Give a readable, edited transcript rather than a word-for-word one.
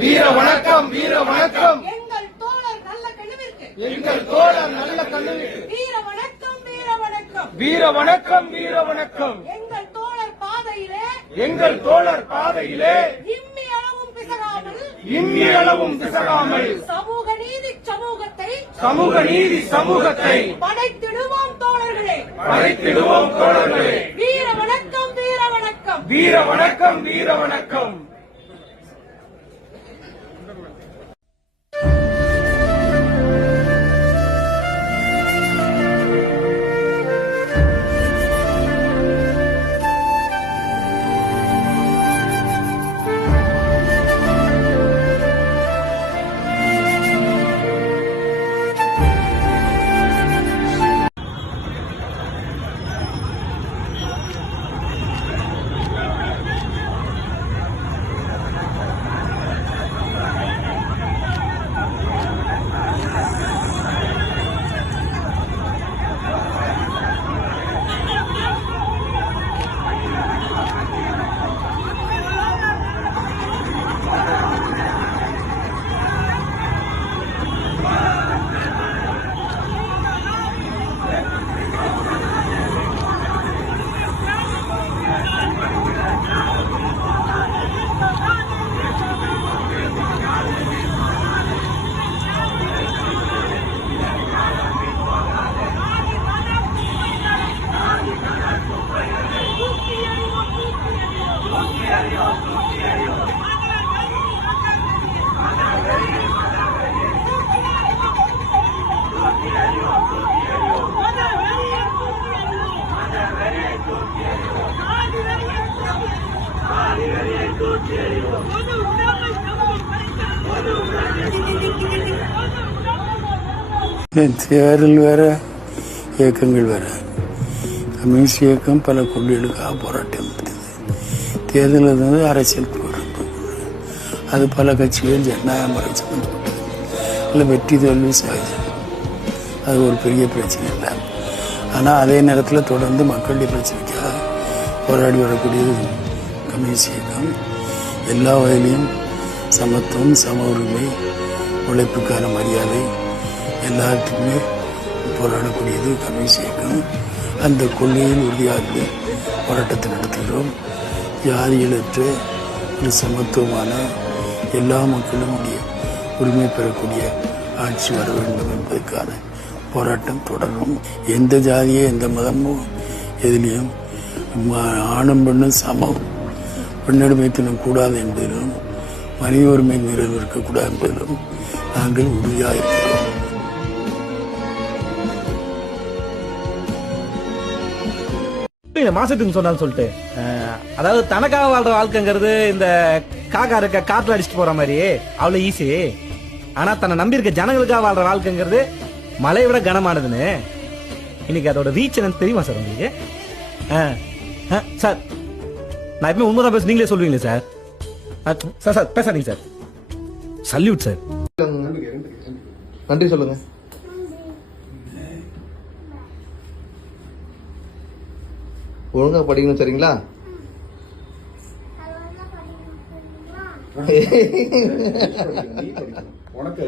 வீர வணக்கம் வீர வணக்கம் எங்கள் தோழர் நல்ல கண்ணுவிற்கு வீர வணக்கம் வீர வணக்கம் வீர வணக்கம் வீர வணக்கம் எங்கள் தோழர் பாதையிலே இம்மி அளவும் பிசகாமல் சமூக நீதி சமூகத்தை படைத்திடுவோம் தோழர்களே வீர வணக்கம் வீர வணக்கம் வீர வணக்கம் வீர வணக்கம். தேர்தல் வேற, இயக்கங்கள் வேற. கம்யூனிஸ்ட் இயக்கம் பல கொள்கைகளுக்காக போராட்டம் நடந்தது. தேர்தல் இருந்தது அரசியல் போராட்டம். அது பல கட்சிகள் ஜனநாயக முறை சம்பந்தப்பட்டது. இல்லை வெற்றி தோல்வி சகஜம், அது ஒரு பெரிய பிரச்சனை இல்லை. ஆனால் அதே நேரத்தில் தொடர்ந்து மக்களுடைய பிரச்சனைக்காக போராடி வரக்கூடியது கம்யூனிஸ்ட் இயக்கம். எல்லா வகையிலையும் சமத்துவம், சம உரிமை, உழைப்புக்கான மரியாதை எல்லாத்துக்குமே போராடக்கூடியது கம்யூனிஸ்ட் இயக்கம். அந்த கொள்கையில் உறுதியாக போராட்டத்தை நடத்துகிறோம். ஜாதிகளற்ற ஒரு சமத்துவமான எல்லா மக்களும் உரிமை பெறக்கூடிய ஆட்சி வர வேண்டும் என்பதற்கான போராட்டம் தொடரும். எந்த ஜாதியோ எந்த மதமோ எதிலையும் ஆணும் பெண்ணும் சமம், பெண்ணடிமைத்தனம் கூடாது என்பதிலும் மனித உரிமை மீறல் இருக்கக்கூடாது என்பதிலும் நாங்கள் உறுதியாக இருக்கிறோம். மாசத்துக்கு சொன்னாலும் சொல்லிட்டு, அதாவது தனக்காக வாழ்ற வாழ்க்கைங்கிறது இந்த காக்கா இருக்க காட்டுல அடிச்சுட்டு போற மாதிரி அவ்வளவு ஈஸி. ஆனா தன்னை நம்பி இருக்க ஜனங்களுக்காக வாழ்ற வாழ்க்கைங்கிறது மலையை விட கனமானதுன்னு இன்னைக்கு அதோட ரீச் என்னன்னு தெரியுமா சார் உங்களுக்கு? சார் நான் எப்பவுமே உண்மைதான் பேச, நீங்களே சொல்லுவீங்களே சார். சார் சார் பேசாதீங்க சார். Salute sir. நன்றி சொல்லுங்க. ஒழுங்கா படிக்கணும் சரிங்களா? உனக்கு